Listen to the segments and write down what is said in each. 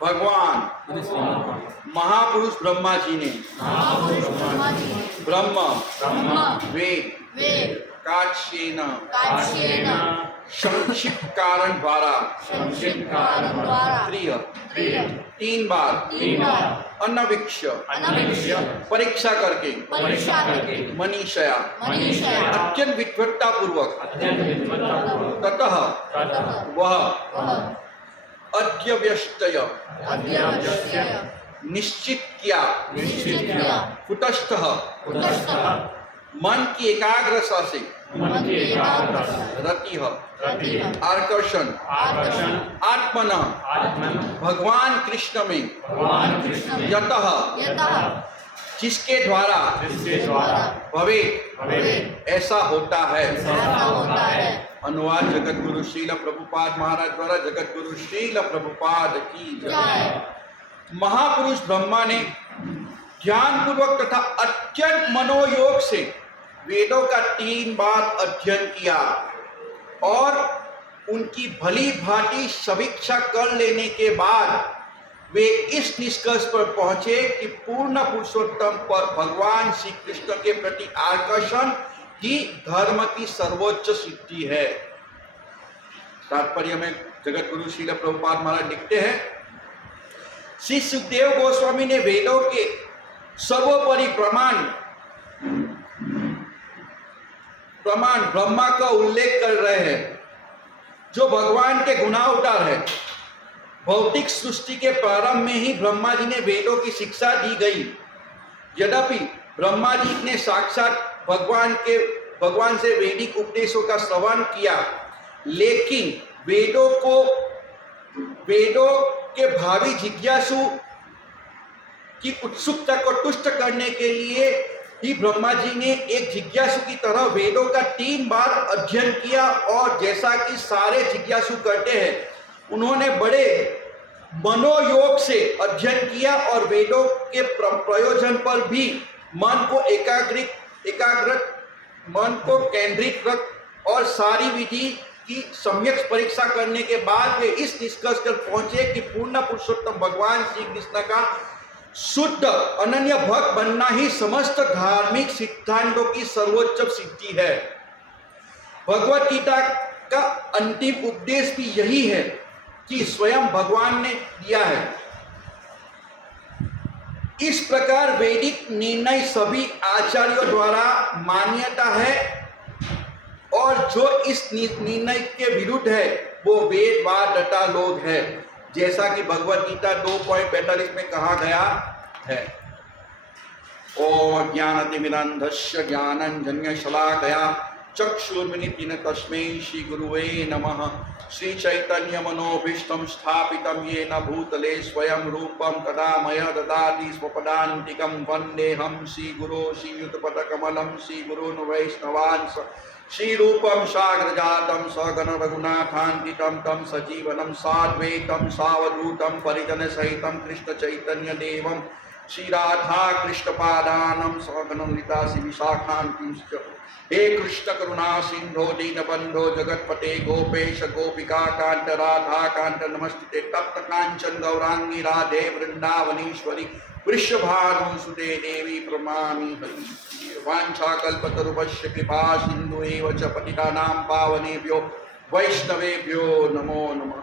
भगवान महापुरुष ब्रह्मा जी ने ब्रह्म वेद काच्येन संक्षिप्त कारण द्वारा तीन बार अनवीक्ष परीक्षा करके मनीषया अत्यंत विद्वत्ता पूर्वक ततः वह अध्यवस्तय निश्चित किया कुटस्थः मन की एकाग्रता से रति आकर्षण आत्मन भगवान कृष्ण में यतः जिसके द्वारा भवे ऐसा होता है। अनुवाद जगत गुरु श्रील प्रभुपाद महाराज द्वारा। जगत गुरु श्रील प्रभुपाद की जय। महापुरुष ब्रह्मा ने ध्यान पूर्वक तथा अत्यंत मनोयोग से वेदों का 3 बार अध्ययन किया और उनकी भली भांति समीक्षा कर लेने के बाद वे इस निष्कर्ष पर पहुंचे कि पूर्ण पुरुषोत्तम पर भगवान श्री कृष्ण के प्रति आकर्षण ही धर्म की सर्वोच्च सिद्धि है। तात्पर्य में जगत गुरु श्रील प्रभुपाद महाराज लिखते हैं, श्री सुखदेव गोस्वामी ने वेदों के सर्वोपरि प्रमाण ब्रह्मा का उल्लेख कर रहे हैं, जो भगवान के गुणावतार है। भौतिक सृष्टि के प्रारंभ में ही ब्रह्मा जी ने वेदों की शिक्षा दी गई। यद्यपि ब्रह्मा जी ने साक्षात भगवान से वैदिक उपदेशों का श्रवण किया, लेकिन वेदों के भावी जिज्ञासु की उत्सुकता को तुष्ट करने के लिए ही ब्रह्मा जी ने एक जिज्ञासु की तरह वेदों का 3 बार अध्ययन किया। और जैसा कि सारे जिज्ञासु करते हैं, उन्होंने बड़े मनोयोग से अध्ययन किया और वेदों के प्रयोजन पर भी मन को केंद्रित रख और सारी विधि की सम्यक परीक्षा करने के बाद वे इस निष्कर्ष पर पहुंचे कि पूर्ण पुरुषोत्तम भगवान श्री कृष्ण का शुद्ध अनन्य भक्त बनना ही समस्त धार्मिक सिद्धांतों की सर्वोच्च सिद्धि है। भगवत गीता का अंतिम उपदेश भी यही है कि स्वयं भगवान ने दिया है। इस प्रकार वैदिक निर्णय सभी आचार्यों द्वारा मान्यता है और जो इस निर्णय के विरुद्ध है वो वेदवाद रटा लोग है, जैसा कि भगवत गीता 2.42 में कहा गया है। ओम ज्ञानतिमिरान्धस्य ज्ञानाञ्जनशलाकया चक्षुर्मिलितेन तस्मै श्री गुरुवे नमः। श्री चैतन्य मनोभीष्टं स्थापितं येन भूतले स्वयं रूपं तदा मया ददाति स्वपदान्तिकं वन्देऽहं श्री गुरो श्रीयुतपदकमलं श्री गुरून् वैष्णवांस श्री रूपम साग्रजातम सगण रघुनाथान्वितं तं सजीवनं साद्वैतं सावधूतं परिजन सहितं कृष्ण चैतन्य देवं श्री राधा कृष्ण पादानं सगण ललिता विशाखान्तिंश्च। हे कृष्ण करुणा सिंधो दीनबंधो जगतपते गोपेश गोपिका कांत राधा कांत नमस्ते तप्त कांचन गौरांगी राधे वृंदावनीश्वरी वृषभानुसुते देवी प्रणमामि हरि। वाञ्छाकल्पतरुभ्यश्च कृपा सिन्धु एव च पतितानां पावनेभ्यो वैष्णवेभ्यो नमो नमः।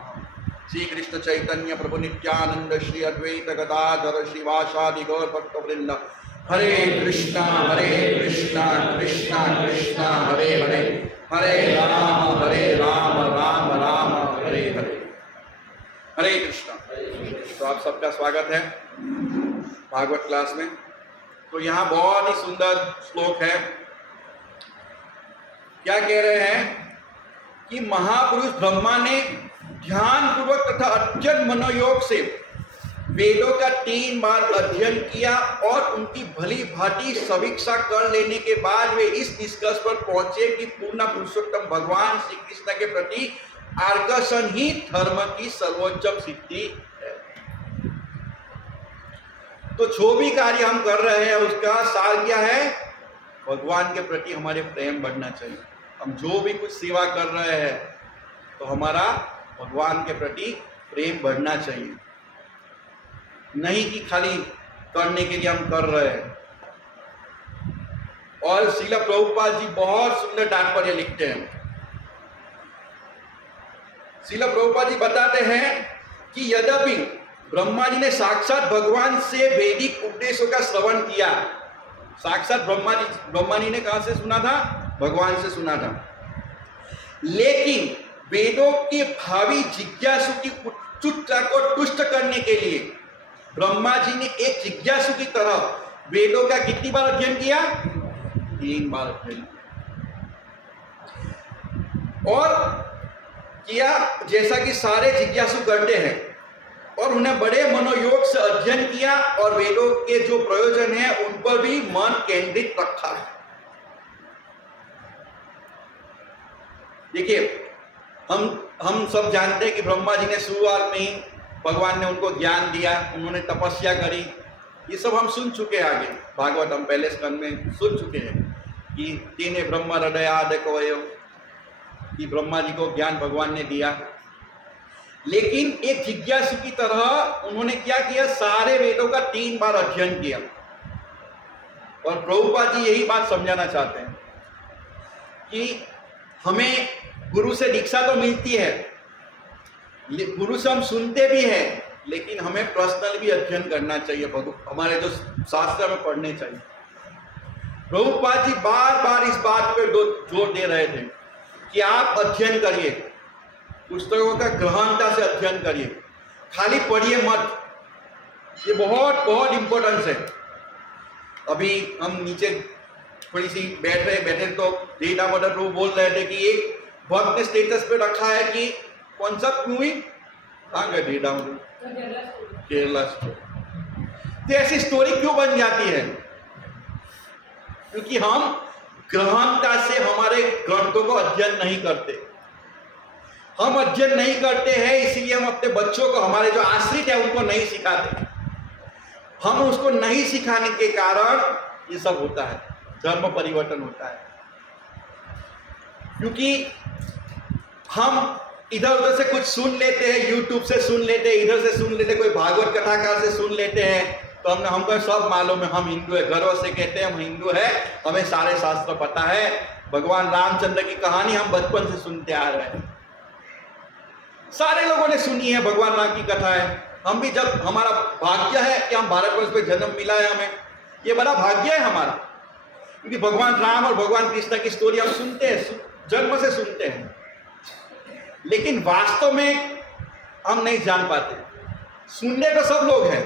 श्री कृष्ण चैतन्य प्रभु नित्यानंद श्री अद्वैत गदाधर श्रीवासादि गौर भक्तवृंद हरे कृष्णा कृष्णा कृष्णा हरे हरे, हरे राम राम राम हरे हरे। हरे कृष्णा। तो आप सबका स्वागत है भागवत क्लास में। तो यहाँ बहुत ही सुंदर श्लोक है। क्या कह रहे हैं कि महापुरुष ब्रह्मा ने ध्यान पूर्वक तथा अत्यंत मनोयोग से वेदों का 3 बार अध्ययन किया और उनकी भली भांति समीक्षा कर लेने के बाद वे इस निष्कर्ष पर पहुंचे कि पूर्ण पुरुषोत्तम भगवान श्री कृष्ण के प्रति आकर्षण ही धर्म की सर्वोच्च सिद्धि है। तो जो भी कार्य हम कर रहे हैं उसका सार क्या है? भगवान के प्रति हमारे प्रेम बढ़ना चाहिए। हम जो भी कुछ सेवा कर रहे हैं तो हमारा भगवान के प्रति प्रेम बढ़ना चाहिए। नहीं कि खाली करने के लिए हम कर रहे हैं। और श्रील प्रभुपाद जी बहुत सुंदर तात्पर्य लिखते हैं। श्रील प्रभुपाद जी बताते हैं कि यद्यपि ब्रह्मा जी ने साक्षात भगवान से वैदिक उपदेशों का श्रवण किया, साक्षात ब्रह्मा जी ने कहां से सुना था? भगवान से सुना था। लेकिन वेदों के भावी जिज्ञासु की उत्सुकता को तुष्ट करने के लिए ब्रह्मा जी ने एक जिज्ञासु की तरह वेदों का कितनी बार अध्ययन किया? 3 बार अध्ययन। और किया जैसा कि सारे जिज्ञासु करते हैं, और उन्हें बड़े मनोयोग से अध्ययन किया और वेदों के जो प्रयोजन है उन पर भी मन केंद्रित रखा है। देखिए, हम सब जानते हैं कि ब्रह्मा जी ने शुरुआत में ही भगवान ने उनको ज्ञान दिया, उन्होंने तपस्या करी, ये सब हम सुन चुके हैं। आगे भागवत हम पहले स्कंद में सुन चुके हैं कि तीन ब्रह्म हृदयाद कवयो, कि ब्रह्मा जी को ज्ञान भगवान ने दिया। लेकिन एक जिज्ञासु की तरह उन्होंने क्या किया? सारे वेदों का 3 बार अध्ययन किया। और प्रभुपाद जी यही बात समझाना चाहते हैं कि हमें गुरु से दीक्षा तो मिलती है, गुरु से हम सुनते भी हैं, लेकिन हमें पर्सनल भी अध्ययन करना चाहिए, हमारे जो शास्त्र में पढ़ने चाहिए। प्रभुपाद जी बार बार इस बात पर जोर दे रहे थे कि आप अध्ययन करिए, पुस्तकों का गहनता से अध्ययन करिए, खाली पढ़िए मत। ये बहुत बहुत इंपॉर्टेंस है। अभी हम नीचे थोड़ी सी बैठे तो डी दामोदर प्रभु बोल रहे थे कि एक भक्त ने स्टेटस पे रखा है कि कौन सा मूवी कहाँ गए डी दामोदर? केरला स्टोरी। तो ऐसी स्टोरी क्यों बन जाती है? क्योंकि हम गहनता से हमारे ग्रंथों को अध्ययन नहीं करते। हम अध्ययन नहीं करते हैं, इसलिए हम अपने बच्चों को, हमारे जो आश्रित है उनको नहीं सिखाते। हम उसको नहीं सिखाने के कारण ये सब होता है, धर्म परिवर्तन होता है। क्योंकि हम इधर उधर से कुछ सुन लेते हैं, यूट्यूब से सुन लेते हैं, इधर से सुन लेते हैं, कोई भागवत कथाकार से सुन लेते हैं, तो हमको सब मालूम है, हम हिंदू है, गर्व से कहते हैं हम हिंदू है, हमें सारे शास्त्र पता है। भगवान रामचंद्र की कहानी हम बचपन से सुनते आ रहे हैं, सारे लोगों ने सुनी है, भगवान राम की कथा है। हम भी, जब हमारा भाग्य है कि हम भारतवर्ष पे जन्म मिला है, हमें ये बड़ा भाग्य है हमारा, क्योंकि भगवान राम और भगवान कृष्ण की स्टोरी हम सुनते हैं, जन्म से सुनते हैं, लेकिन वास्तव में हम नहीं जान पाते। सुनने तो सब लोग हैं,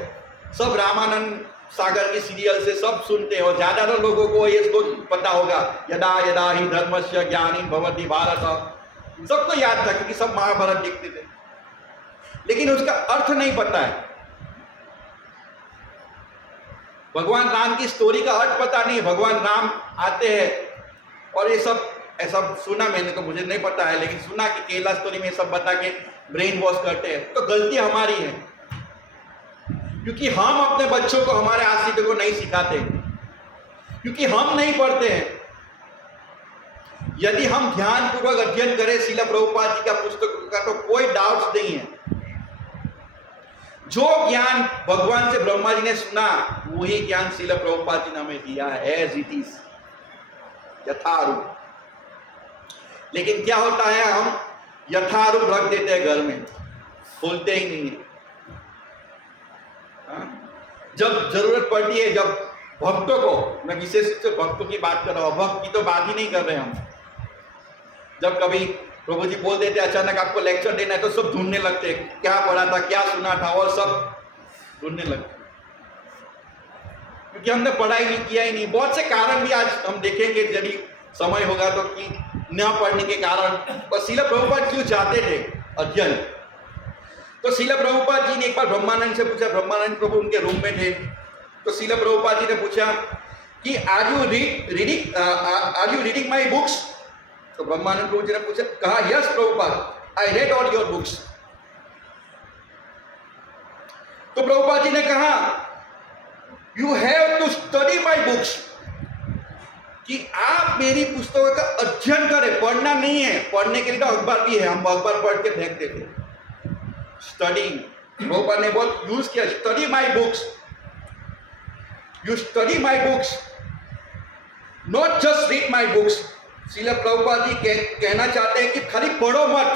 सब रामानंद सागर की सीरियल से सब सुनते हैं, और ज्यादातर लोगों को ये श्लोक पता होगा, यदा यदा ही धर्मस्य ग्लानिर्भवति भवति भारत, सबको याद था क्योंकि सब महाभारत देखते थे, लेकिन उसका अर्थ नहीं पता है। भगवान राम की स्टोरी का अर्थ पता नहीं। भगवान राम आते हैं और ये सब ऐसा सुना, मैंने तो, मुझे नहीं पता है, लेकिन सुना कि केरला स्टोरी में सब बता के ब्रेन वॉश करते हैं। तो गलती हमारी है, क्योंकि हम अपने बच्चों को, हमारे आश्रितों को नहीं सिखाते, क्योंकि हम नहीं पढ़ते हैं। यदि हम ध्यानपूर्वक अध्ययन करें श्रील प्रभुपाद जी का पुस्तक का, तो कोई डाउट नहीं है। जो ज्ञान भगवान से ब्रह्मा जी ने सुना, वही ज्ञान श्रील प्रभुपाद जी ने हमें दिया है, एज इट इज, यथारूप। लेकिन क्या होता है, हम यथारूप रख देते हैं घर में, खोलते ही नहीं है। जब जरूरत पड़ती है, जब भक्तों को, मैं विशेष रूप से भक्तों की बात कर रहा हूं, भक्त की तो बात ही नहीं कर रहे हम, जब कभी प्रभु जी बोल देते अचानक आपको लेक्चर देना है, तो सब ढूंढने लगते, क्या पढ़ा था, क्या सुना था, और सब ढूंढने लगते, क्योंकि हमने पढ़ाई नहीं किया ही नहीं। बहुत से कारण भी आज हम देखेंगे यदि समय होगा तो, कि न पढ़ने के कारण। और श्रील प्रभुपाद क्यों चाहते थे अध्ययन? तो श्रील प्रभुपाद जी ने एक बार ब्रह्मानंद से पूछा, ब्रह्मानंद प्रभु उनके रूम में थे, तो श्रील प्रभुपाद जी ने पूछा कि are you reading my books? तो ब्रह्मानंद प्रभु जी ने पूछा, कहा yes Prabhupada, I read all your books. तो प्रभुपाद जी ने कहा, you have to study my books, कि आप मेरी पुस्तकों का अध्ययन करें, पढ़ना नहीं है। पढ़ने के लिए तो अखबार भी है, हम अखबार पढ़ के फेंक देते। स्टडी प्रभुपाद ने बहुत यूज किया, study my books, you study my books, not just read my books. Srila Prabhupada ji कहना चाहते हैं कि खाली पढ़ो मत,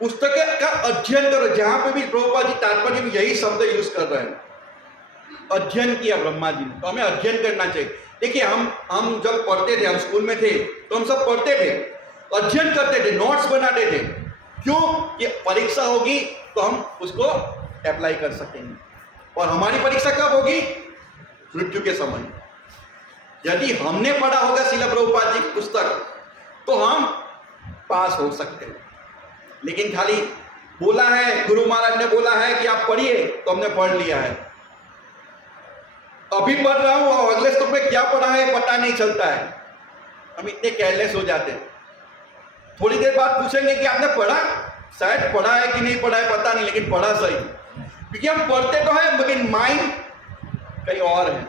पुस्तक का अध्ययन करो। जहां पे भी प्रभुपाद जी तात्पर्य में यही शब्द यूज कर रहे हैं, अध्ययन किया ब्रह्मा जी ने, तो हमें अध्ययन करना चाहिए। देखिए हम जब पढ़ते थे, हम स्कूल में थे तो हम सब पढ़ते थे, अध्ययन करते थे, नोट्स बनाते थे। क्यों? ये परीक्षा होगी तो हम उसको अप्लाई कर सकेंगे। और हमारी परीक्षा कब होगी? मृत्यु के समय। यदि हमने पढ़ा होगा श्रील प्रभुपाद जी की पुस्तक तो हम पास हो सकते हैं। लेकिन खाली बोला है, गुरु महाराज ने बोला है कि आप पढ़िए, तो हमने पढ़ लिया है, अभी पढ़ रहा हूं और अगले स्टेप में क्या पढ़ा है पता नहीं चलता है। हम इतने केयरलेस हो जाते हैं। थोड़ी देर बाद पूछेंगे कि आपने पढ़ा, शायद पढ़ा है कि नहीं पढ़ा है पता नहीं, लेकिन पढ़ा सही, क्योंकि हम पढ़ते तो है लेकिन माइंड कहीं और है।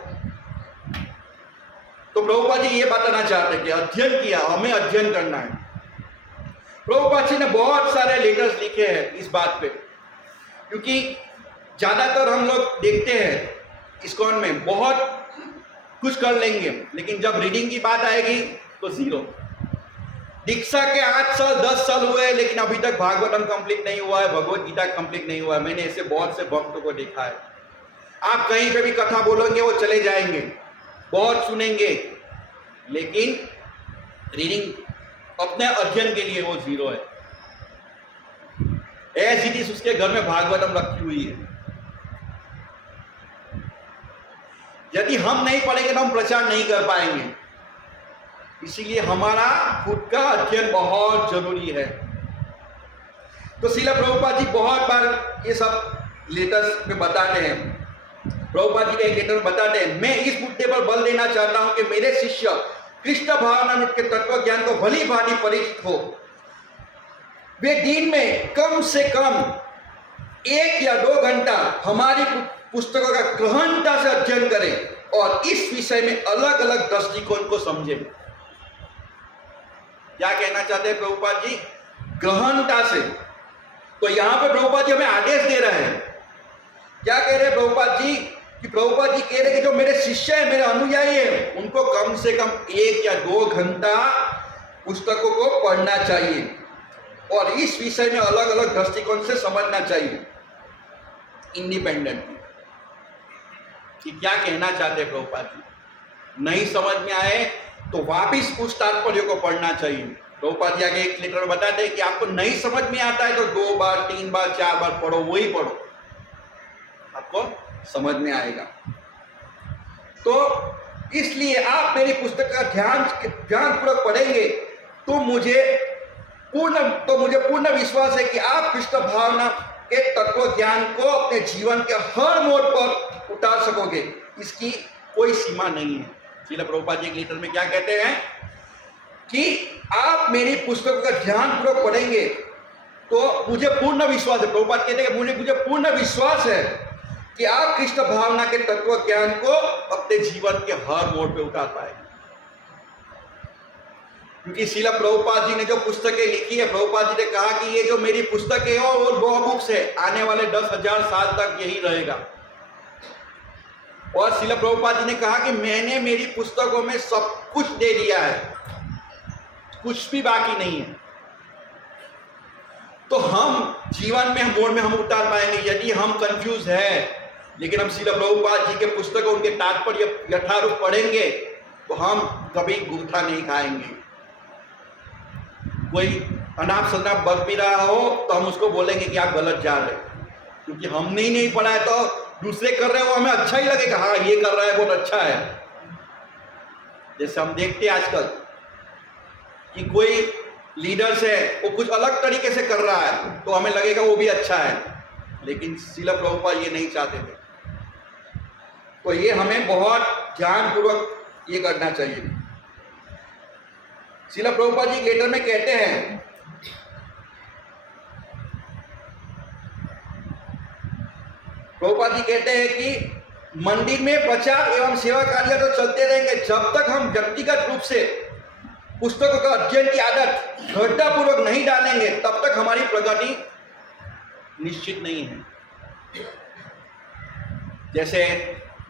तो प्रभुपाद जी ये बताना चाहते हैं कि अध्ययन किया, हमें अध्ययन करना है। प्रभुपाद जी ने बहुत सारे लेटर्स लिखे हैं इस बात पे, क्योंकि ज्यादातर हम लोग देखते हैं इस्कॉन में बहुत कुछ कर लेंगे, लेकिन जब रीडिंग की बात आएगी तो जीरो। दीक्षा के 8 साल 10 साल हुए, लेकिन अभी तक भागवतम कंप्लीट नहीं हुआ है, भगवत गीता कंप्लीट नहीं हुआ है। मैंने ऐसे बहुत से भक्तों को देखा है। आप कहीं पे भी कथा बोलोगे वो चले जाएंगे, बहुत सुनेंगे, लेकिन रीडिंग अपने अध्ययन के लिए वो जीरो है। एज इट इज उसके घर में भागवतम रखी हुई है। यदि हम नहीं पढ़ेंगे तो हम प्रचार नहीं कर पाएंगे। इसीलिए हमारा खुद का अध्ययन बहुत जरूरी है। तो श्रील प्रभुपाद जी बहुत बार ये सब लेटर्स में बताते हैं। प्रभुपाद जी का एक लेटर में बताते हैं, मैं इस मुद्दे पर बल देना चाहता हूं कि मेरे शिष्य कृष्ण भावनामृत के तत्व ज्ञान को भली भांति परिचित हो। वे दिन में कम से कम 1 या 2 घंटा हमारी पुस्तकों का गहनता से अध्ययन करें और इस विषय में अलग अलग दृष्टिकोण को समझें। क्या कहना चाहते हैं प्रभुपाद जी? गहनता से। तो यहां पे प्रभुपाद जी हमें आदेश दे रहे हैं। क्या कह रहे हैं प्रभुपाद जी? कि प्रभुपाद जी कह रहे हैं कि जो मेरे शिष्य हैं, मेरे अनुयायी हैं, उनको कम से कम 1 या 2 घंटा पुस्तकों को पढ़ना चाहिए और इस विषय में अलग अलग दृष्टिकोण से समझना चाहिए, इंडिपेंडेंटली। कि क्या कहना चाहते हैं प्रभुपाद जी? नहीं समझ में आए तो वापिस उस तात्पर्य को पढ़ना चाहिए। प्रभुपाद जी आगे एक लेटर में बताते हैं कि आपको नहीं समझ में आता है तो 2 बार 3 बार 4 बार पढ़ो, वही पढ़ो, आपको समझ में आएगा। तो इसलिए आप मेरी पुस्तक का ध्यानपूर्वक पढ़ेंगे तो मुझे पूर्ण विश्वास है कि आप कृष्ण भावना के तत्व ज्ञान को अपने जीवन के हर मोड़ पर उतार सकोगे। इसकी कोई सीमा नहीं है। श्रील प्रभुपाद जी एक लेटर में क्या कहते हैं कि आप मेरी पुस्तकों का ध्यानपूर्वक पढ़ेंगे तो मुझे पूर्ण विश्वास है। प्रभुपाद कहते हैं कि मुझे पूर्ण विश्वास है कि आप कृष्ण भावना के तत्व ज्ञान को अपने जीवन के हर मोड़ पे उतार पाएंगे। क्योंकि श्रील प्रभुपाद जी ने जो पुस्तकें लिखी है, प्रभुपाद जी ने कहा कि ये जो मेरी पुस्तकें है वो 2 बुक्स है, आने वाले 10,000 साल तक यही रहेगा। और श्रील प्रभुपाद जी ने कहा कि मैंने मेरी पुस्तकों में सब कुछ दे दिया है, कुछ भी बाकी नहीं है। तो हम जीवन में मोड़ में हम उतार पाएंगे यदि हम कंफ्यूज है। लेकिन हम श्रील प्रभुपाद जी के पुस्तकों, उनके तात्पर्य यथारूप पढ़ेंगे तो हम कभी गुत्था नहीं खाएंगे। कोई अनाप शनाप बक भी रहा हो तो हम उसको बोलेंगे कि आप गलत जा रहे हैं, क्योंकि हमने ही नहीं पढ़ा है। तो दूसरे कर रहे हो हमें अच्छा ही लगेगा, हाँ ये कर रहा है बहुत अच्छा है। जैसे हम देखते हैं आजकल कि कोई लीडर्स है वो कुछ अलग तरीके से कर रहा है तो हमें लगेगा वो भी अच्छा है, लेकिन श्रील प्रभुपाद ये नहीं चाहते थे। तो ये हमें बहुत ध्यानपूर्वक ये करना चाहिए। श्रील प्रभुपाद जी लेटर में कहते हैं, प्रभुपाद जी कहते हैं कि मंदिर में प्रचार एवं सेवा कार्य तो चलते रहेंगे जब तक हम व्यक्तिगत रूप से पुस्तकों का अध्ययन की आदत दृढ़तापूर्वक नहीं डालेंगे, तब तक हमारी प्रगति निश्चित नहीं है। जैसे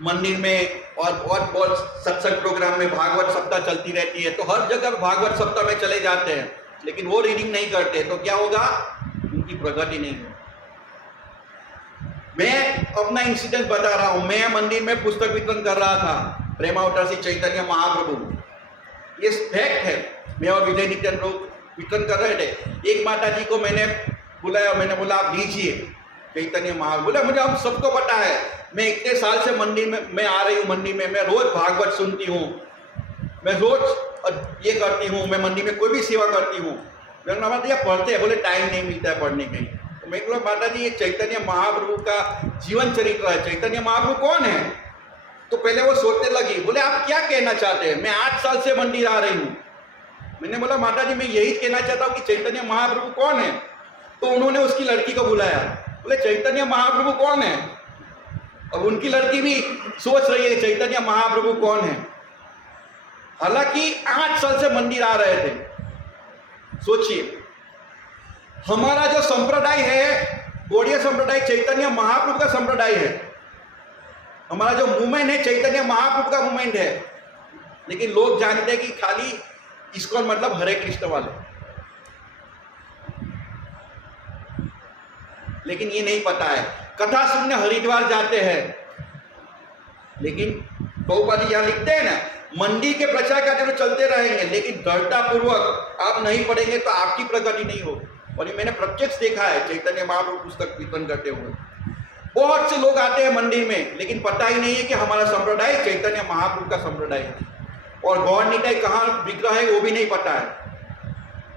मंदिर में और बहुत बहुत सत्संग प्रोग्राम में भागवत सप्ताह चलती रहती है, तो हर जगह भागवत सप्ताह में चले जाते हैं, लेकिन वो रीडिंग नहीं करते, तो क्या होगा? उनकी प्रगति नहीं होगी। मैं अपना इंसिडेंट बता रहा हूं। मैं मंदिर में पुस्तक वितरण कर रहा था, प्रेमावतार श्री चैतन्य महाप्रभु, ये फैक्ट है। मैं और विजय नित्यानंद लोग वितरण कर रहे थे। एक माता जी को मैंने बुलाया, मैंने बोला आप दीजिए चैतन्य महाप्रभु। बोला मुझे हम सबको पता है, मैं इतने साल से मंदिर में मैं आ रही हूँ, मंदिर में मैं रोज भागवत सुनती हूँ, मैं रोज ये करती हूँ, मैं मंदिर में कोई भी सेवा करती हूँ। मैंने माता जी पढ़ते हैं? बोले टाइम नहीं मिलता है पढ़ने के लिए। तो मैं बोला माता जी ये चैतन्य महाप्रभु का जीवन चरित्र है, चैतन्य महाप्रभु कौन है? तो पहले वो सोचने लगी, बोले आप क्या कहना चाहते हैं? मैं 8 साल से मंदिर आ रही हूँ। मैंने बोला माता जी मैं यही कहना चाहता हूँ कि चैतन्य महाप्रभु कौन है? तो उन्होंने उसकी लड़की को बुलाया, बोले चैतन्य महाप्रभु कौन है? और उनकी लड़की भी सोच रही है चैतन्य महाप्रभु कौन है, हालांकि 8 साल से मंदिर आ रहे थे। सोचिए, हमारा जो संप्रदाय है गौड़ीय संप्रदाय चैतन्य महाप्रभु का संप्रदाय है, हमारा जो मूवमेंट है चैतन्य महाप्रभु का मूवमेंट है, लेकिन लोग जानते हैं कि खाली इस्कॉन मतलब हरे कृष्ण वाले, लेकिन ये नहीं पता है। कथा सुनने हरिद्वार जाते हैं, लेकिन प्रभुपाद जी यहाँ लिखते हैं ना, मंदिर के प्रचार करते हुए चलते रहेंगे, लेकिन दृढ़ता पूर्वक आप नहीं पढ़ेंगे तो आपकी प्रगति नहीं होगी। और ये मैंने प्रत्यक्ष देखा है चैतन्य महाप्रभु पुस्तक वितरण करते हुए। बहुत से लोग आते हैं मंदिर में, लेकिन पता ही नहीं है कि हमारा संप्रदाय चैतन्य महाप्रभु का संप्रदाय है, और गौड़ निताई कहाँ विग्रह है वो भी नहीं पता है।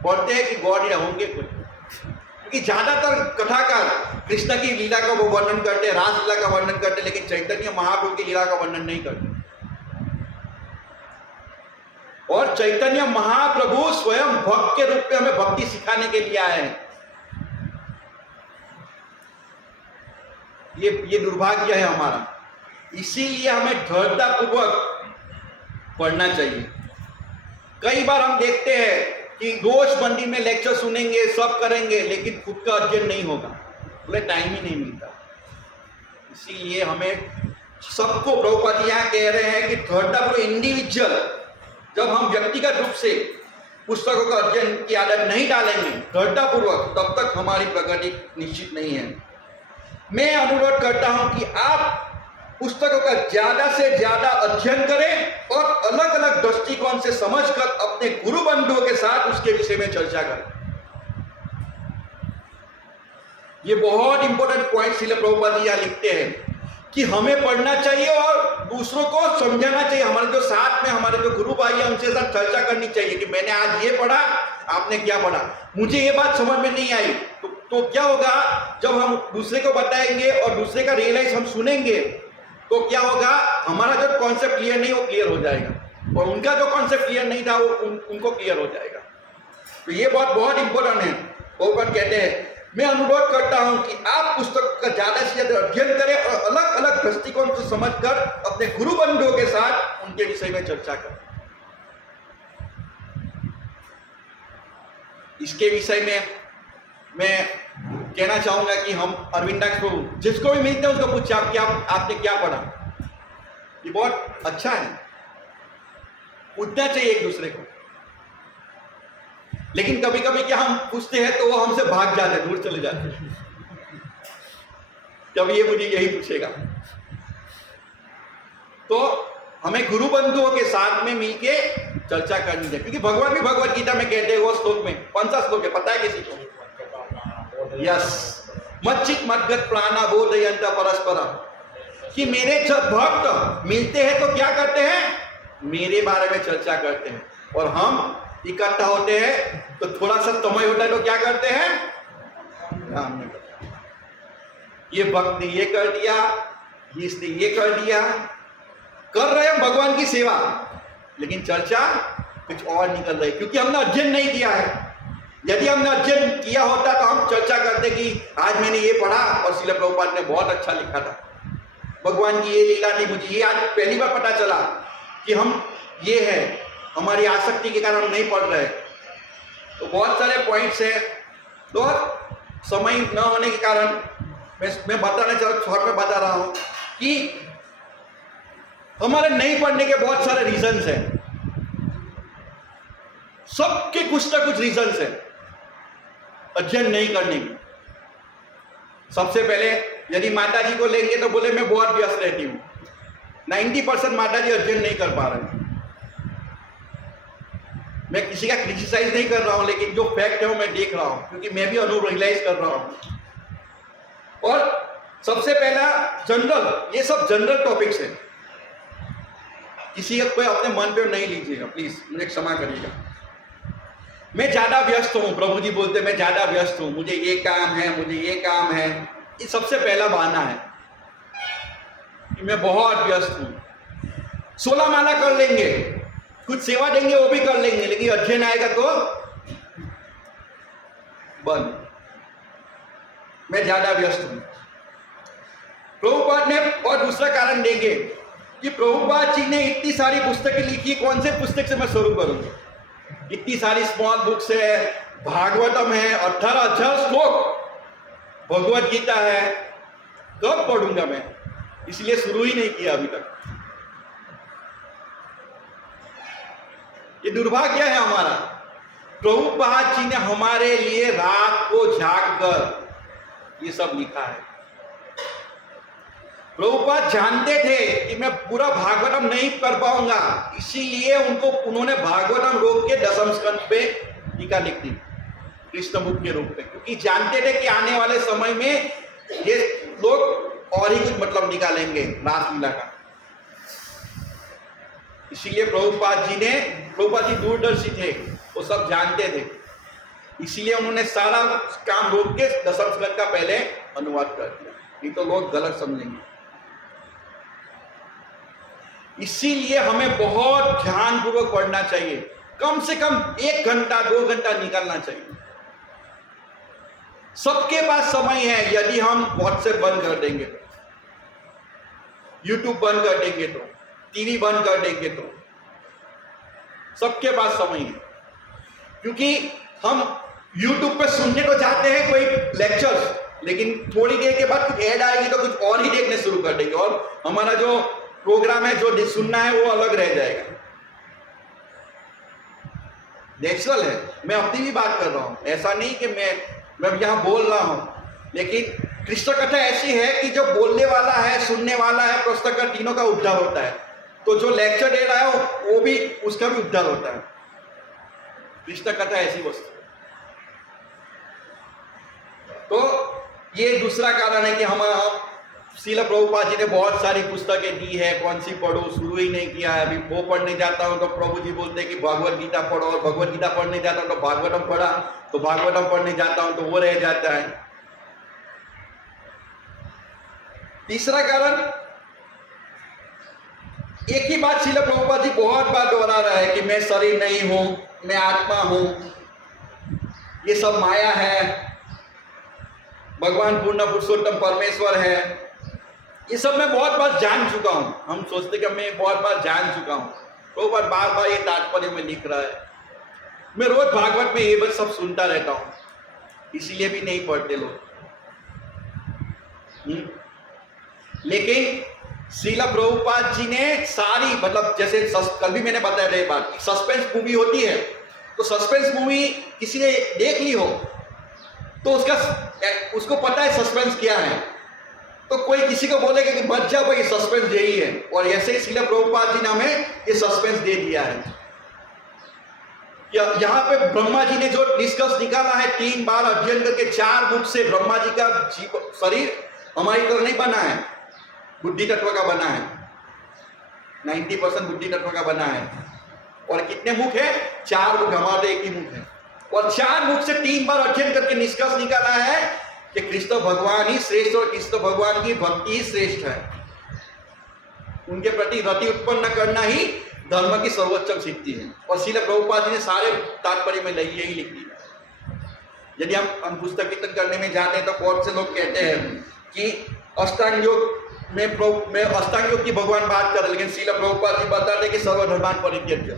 बोलते हैं कि गौड़ निताई होंगे कोई, क्योंकि ज्यादातर कथाकार कृष्ण की लीला का वो वर्णन करते हैं, रासलीला का वर्णन करते हैं, लेकिन चैतन्य महाप्रभु की लीला का वर्णन नहीं करते। और चैतन्य महाप्रभु स्वयं भक्त के रूप में हमें भक्ति सिखाने के लिए आए हैं। ये दुर्भाग्य है हमारा, इसीलिए हमें दृढ़तापूर्वक पढ़ना चाहिए। कई बार हम देखते हैं कि रोज मंदिर में लेक्चर सुनेंगे, सब करेंगे, लेकिन खुद का अध्ययन नहीं होगा, बोले टाइम ही नहीं मिलता। इसीलिए हमें सबको प्रभुपाद यहाँ कह रहे हैं कि दृढ़तापूर्वक इंडिविजुअल, जब हम व्यक्तिगत रूप से पुस्तकों का अध्ययन की आदत नहीं डालेंगे दृढ़तापूर्वक, तब तक हमारी प्रगति निश्चित नहीं है। मैं अनुरोध करता हूं कि आप पुस्तकों का ज्यादा से ज्यादा अध्ययन करें और अलग अलग दृष्टिकोण से समझकर अपने गुरु बंधुओं के साथ उसके विषय में चर्चा करें। ये बहुत इंपॉर्टेंट पॉइंट श्रील प्रभुपाद जी यहाँ लिखते हैं कि हमें पढ़ना चाहिए और दूसरों को समझाना चाहिए। हमारे जो साथ में हमारे जो गुरु भाई हैं उनके साथ चर्चा करनी चाहिए कि मैंने आज ये पढ़ा, आपने क्या पढ़ा, मुझे ये बात समझ में नहीं आई। तो क्या होगा, जब हम दूसरे को बताएंगे और दूसरे का रियलाइज हम सुनेंगे, तो क्या होगा, हमारा जो कॉन्सेप्ट क्लियर नहीं वो क्लियर हो जाएगा, और उनका जो कॉन्सेप्ट क्लियर नहीं था वो उनको क्लियर हो जाएगा। तो ये बात बहुत इंपॉर्टेंट है। वो कहते हैं मैं अनुरोध करता हूं कि आप पुस्तक का ज्यादा से ज्यादा अध्ययन करें और अलग अलग दृष्टिकोण से समझकर अपने गुरु बंधुओं के साथ उनके विषय में चर्चा करें। इसके विषय में मैं कहना चाहूंगा कि हम अरविंदास प्रभु जिसको भी मिलते हैं उसको पूछे आपने क्या पढ़ा। ये बहुत अच्छा है, पूछना चाहिए एक दूसरे को। लेकिन कभी कभी क्या हम पूछते हैं तो वो हमसे भाग जाते हैं, दूर चले जाते हैं, जब ये मुझे यही पूछेगा। तो हमें गुरु बंधुओं के साथ में मिलके चर्चा करनी चाहिए, क्योंकि भगवान भी भगवत गीता में कहते हैं, वो श्लोक में कौन सा श्लोक है पता है किसी को? यस, मच्चित मद्गत प्राणा बोधयंत परस्परम, कि मेरे जब भक्त मिलते हैं तो क्या करते हैं, मेरे बारे में चर्चा करते हैं। और हम इकट्ठा होते हैं तो थोड़ा सा समय होता है तो क्या करते हैं, राम ने ये भक्त ने ये कर दिया, इसने ये कर दिया, कर रहे हैं भगवान की सेवा, लेकिन चर्चा कुछ और निकल रही, क्योंकि हमने अध्ययन नहीं किया है। यदि हमने अध्ययन किया होता तो हम चर्चा करते कि आज मैंने ये पढ़ा और श्रील प्रभुपाद ने बहुत अच्छा लिखा था, भगवान की ये लीला थी, मुझे ये आज पहली बार पता चला कि हम ये है, हमारी आसक्ति के कारण हम नहीं पढ़ रहे। तो बहुत सारे पॉइंट्स हैं, तो समय न होने के कारण मैं बताना चाह शॉर्ट में बता रहा हूं कि हमारे नहीं पढ़ने के बहुत सारे रीजंस हैं, सबके कुछ ना कुछ रीजंस हैं अध्ययन नहीं करने की। सबसे पहले यदि माता जी को लेंगे तो बोले मैं बहुत व्यस्त रहती हूं। 90% माता जी अध्ययन नहीं कर पा रहे हैं। मैं किसी का क्रिटिसाइज नहीं कर रहा हूं, लेकिन जो फैक्ट है वो मैं देख रहा हूं, क्योंकि मैं भी रियलाइज कर रहा हूं। और सबसे पहला जनरल, ये सब जनरल टॉपिक्स है, किसी का कोई अपने मन पे नहीं लीजिएगा, प्लीज मुझे क्षमा करिएगा। मैं ज्यादा व्यस्त हूं, प्रभु जी बोलते मैं ज्यादा व्यस्त हूं, मुझे ये काम है, मुझे ये काम है। ये सबसे पहला बहाना है कि मैं बहुत व्यस्त हूं। 16 माला कर लेंगे, कुछ सेवा देंगे वो भी कर लेंगे, लेकिन अध्ययन आएगा तो बंद। मैं ज्यादा व्यस्त हूं। प्रभुपाद ने और दूसरा कारण देंगे कि प्रभुपाद जी ने इतनी सारी पुस्तकें लिखी, कौन से पुस्तक से मैं शुरू करूंगा? इतनी सारी स्मॉल बुक्स है, भागवतम है, 18,000 श्लोक, भगवत गीता है, कब पढ़ूंगा मैं? इसलिए शुरू ही नहीं किया अभी तक। ये दुर्भाग्य है हमारा। प्रभुपाद जी ने हमारे लिए रात को जागकर ये सब लिखा है। प्रभुपाद जानते थे कि मैं पूरा भागवतम नहीं कर पाऊंगा, इसीलिए उन्होंने भागवतम रोक के 10वें स्कंद पे टीका लिख दी कृष्ण बुक के रूप में, क्योंकि जानते थे कि आने वाले समय में ये लोग और ही कुछ मतलब निकालेंगे रासलीला का। इसीलिए प्रभुपाद जी दूरदर्शी थे, वो सब जानते थे, इसीलिए उन्होंने सारा काम रोक के 10वें स्कंद का पहले अनुवाद कर दिया, नहीं तो लोग गलत समझेंगे। इसीलिए हमें बहुत ध्यानपूर्वक पढ़ना चाहिए, कम से कम 1 घंटा 2 घंटा निकालना चाहिए। सबके पास समय है, यदि हम व्हाट्सएप बंद कर देंगे तो, यूट्यूब बंद कर देंगे तो, टीवी बंद कर देंगे तो, सबके पास समय है। क्योंकि हम यूट्यूब पे सुनने तो जाते हैं कोई लेक्चर्स, लेकिन थोड़ी देर के बाद कुछ ऐड आएगी तो कुछ और ही देखने शुरू कर देंगे, और हमारा जो प्रोग्राम है, जो सुनना है, वो अलग रह जाएगा। नेचुरल है, मैं अपनी भी बात कर रहा हूं, ऐसा नहीं कि मैं यहां बोल रहा हूं, लेकिन कृष्ण कथा ऐसी है कि जो बोलने वाला है, सुनने वाला है, पुस्तक तीनों का उद्धार होता है। तो जो लेक्चर दे रहा है वो भी, उसका भी उद्धार होता है। कृष्ण कथा ऐसी वस्तु है। तो ये दूसरा कारण है कि हम श्रील प्रभुपाद जी ने बहुत सारी पुस्तकें दी है, कौन सी पढ़ो, शुरू ही नहीं किया है। अभी वो पढ़ने जाता हूं तो प्रभु जी बोलते हैं कि भगवत गीता पढ़ो, और भगवत गीता पढ़ने जाता हूं तो भागवतम पढ़ा, तो भागवतम पढ़ने जाता हूं तो वो रह जाता है। तीसरा कारण, एक ही बात श्रील प्रभुपाद जी बहुत बार दोहरा रहा है कि मैं शरीर नहीं हूं, मैं आत्मा हूं, ये सब माया है, भगवान पूर्ण पुरुषोत्तम परमेश्वर है। ये सब मैं बहुत बार जान चुका हूं। हम सोचते कि मैं बहुत बार जान चुका हूं, तो बार बार ये तात्पर्य में लिख रहा है। मैं रोज भागवत में ये बस सब सुनता रहता हूं, इसीलिए भी नहीं पढ़ते लोग। लेकिन श्रील प्रभुपाद जी ने सारी, मतलब जैसे कल भी मैंने बताया था ये बात, सस्पेंस मूवी होती है, तो सस्पेंस मूवी किसी ने देख ली हो तो उसको पता है सस्पेंस क्या है, तो कोई किसी को बोलेगा कि मत जाओ भाई, सस्पेंस यही है। और ऐसे ही श्रील प्रभुपाद जी ने हमें ये सस्पेंस दे दिया है। यहाँ पे ब्रह्मा जी ने जो डिस्कस निकाला है, 3 बार अध्ययन करके 4 बुक से, ब्रह्मा जी का शरीर हमारी तरह नहीं बना है, बुद्धि तत्व का बना है, 90% बुद्धि तत्व का बना है। और कितने मुख है? 4 मुख, हमारे एक ही मुख है। और 4 मुख से 3 बार अध्ययन करके निष्कर्ष निकाला है कि कृष्ण भगवान ही श्रेष्ठ, और कृष्ण भगवान की भक्ति ही श्रेष्ठ है। उनके प्रति रति उत्पन्न करना ही धर्म की सर्वोच्च सिद्धि है। और श्रील प्रभुपाद जी ने सारे तात्पर्य में यही लिख दिया। यदि हम पुस्तक कीर्तन करने में जाते हैं तो बहुत से लोग कहते हैं कि अष्टांग योग में अष्टांग योग की भगवान बात कर रहे, लेकिन श्रील प्रभुपाद जी बताते हैं कि सर्वधर्मान परित्यज्य,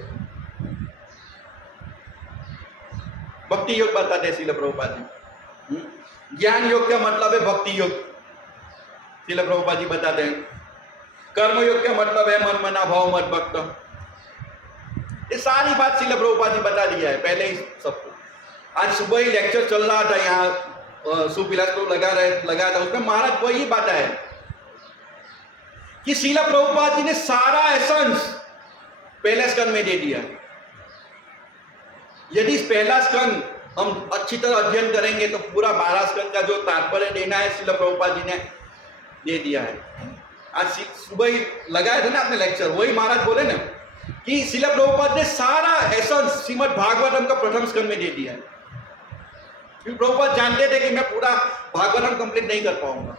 भक्ति योग बताते हैं श्रील प्रभुपाद जी। ज्ञान योग का मतलब है भक्ति योग, श्रील प्रभुपाद जी बताते हैं कर्मयोग का मतलब है मन मना भाव मत भक्त। ये सारी बात श्रील प्रभुपाद जी बता दिया है पहले ही सबको। आज सुबह ही लेक्चर चल रहा था यहाँ सुपिलास को लगा था, उसमें महाराज वही बात है कि श्रील प्रभुपाद जी ने सारा एसेंस पहले स्कंद में दे दिया। यदि पहला स्कंद हम अच्छी तरह अध्ययन करेंगे तो पूरा 12 स्कंद का जो तात्पर्य देना है श्रील प्रभुपाद जी ने दे दिया है। आज सुबह ही लगाया था ना आपने लेक्चर, वही महाराज बोले ना कि श्रील प्रभुपाद ने सारा एसेंस श्रीमद् भागवतम का प्रथम स्कंद में दे दिया है। क्योंकि प्रभुपाद जानते थे कि मैं पूरा भागवतम कंप्लीट नहीं कर पाऊंगा,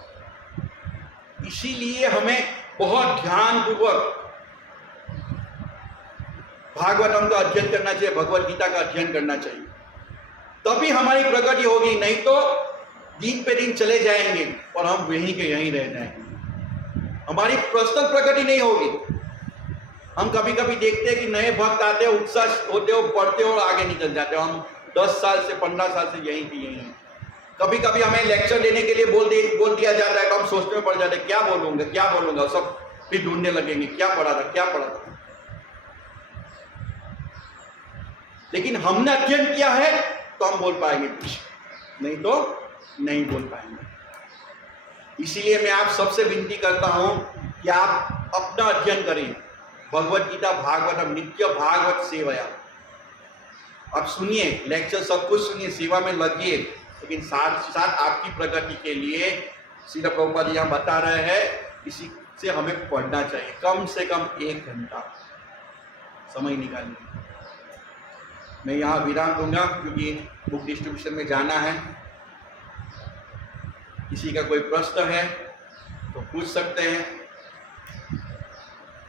इसीलिए हमें बहुत ध्यानपूर्वक भागवतम का अध्ययन करना चाहिए, भगवत गीता का अध्ययन करना चाहिए, तभी हमारी प्रगति होगी। नहीं तो दिन पे दिन चले जाएंगे और हम यहीं के यहीं रह जाएंगे, हमारी पर्सनल प्रगति नहीं होगी। हम कभी कभी देखते हैं कि नए भक्त आते हैं, उत्साह होते हो, पढ़ते हो और आगे निकल जाते हो। हम 10 साल से 15 साल से यहीं की यहीं हैं। कभी कभी हमें लेक्चर देने के लिए बोल दिया जाता है तो हम सोचने में पड़ जाते हैं क्या बोलूंगा, सब फिर ढूंढने लगेंगे क्या पढ़ा था। लेकिन हमने अध्ययन किया है तो हम बोल पाएंगे कुछ, नहीं तो नहीं बोल पाएंगे। इसीलिए मैं आप सबसे विनती करता हूं कि आप अपना अध्ययन करें, भगवत गीता भागवतम नित्य भागवत सेवया। आप सुनिए लेक्चर, सब कुछ सुनिए, सेवा में लगिए, लेकिन साथ साथ आपकी प्रगति के लिए श्रील प्रभुपाद जी यहाँ बता रहे हैं, इसी से हमें पढ़ना चाहिए। कम से कम 1 घंटा समय निकालिए। मैं यहाँ विराम दूंगा क्योंकि बुक डिस्ट्रीब्यूशन में जाना है। किसी का कोई प्रश्न है तो पूछ सकते हैं।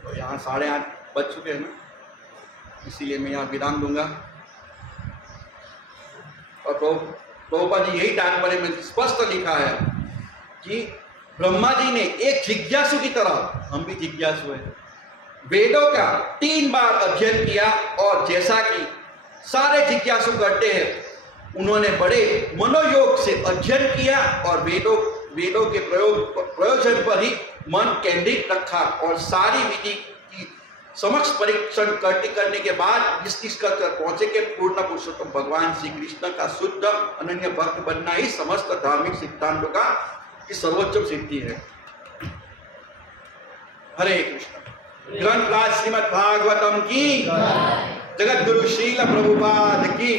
तो यहाँ 8:30 बज चुके हैं ना, इसीलिए मैं यहाँ विराम दूंगा। और प्रभुपाद जी यही तात्पर्य में स्पष्ट लिखा है कि ब्रह्मा जी ने एक जिज्ञासु की तरह, हम भी जिज्ञासु हैं, वेदों का 3 बार अध्ययन किया और जैसा कि सारे जिज्ञासु करते हैं, उन्होंने बड़े मनोयोग से अध्ययन किया और वेदों के प्रयोजन पर ही मन केंद्रित रखा और सारी विधि की समक्ष परीक्षण करने के बाद इस निष्कर्ष पर पहुंचे कि पूर्ण पुरुषोत्तम भगवान श्री कृष्ण का शुद्ध अनन्य भक्त बनना ही समस्त धार्मिक सिद्धांतों का सर्वोच्च सिद्धि है। हरे कृष्ण। ग्रंथराज श्रीमद् भागवतम की, जगत गुरु श्रील प्रभुपाद की।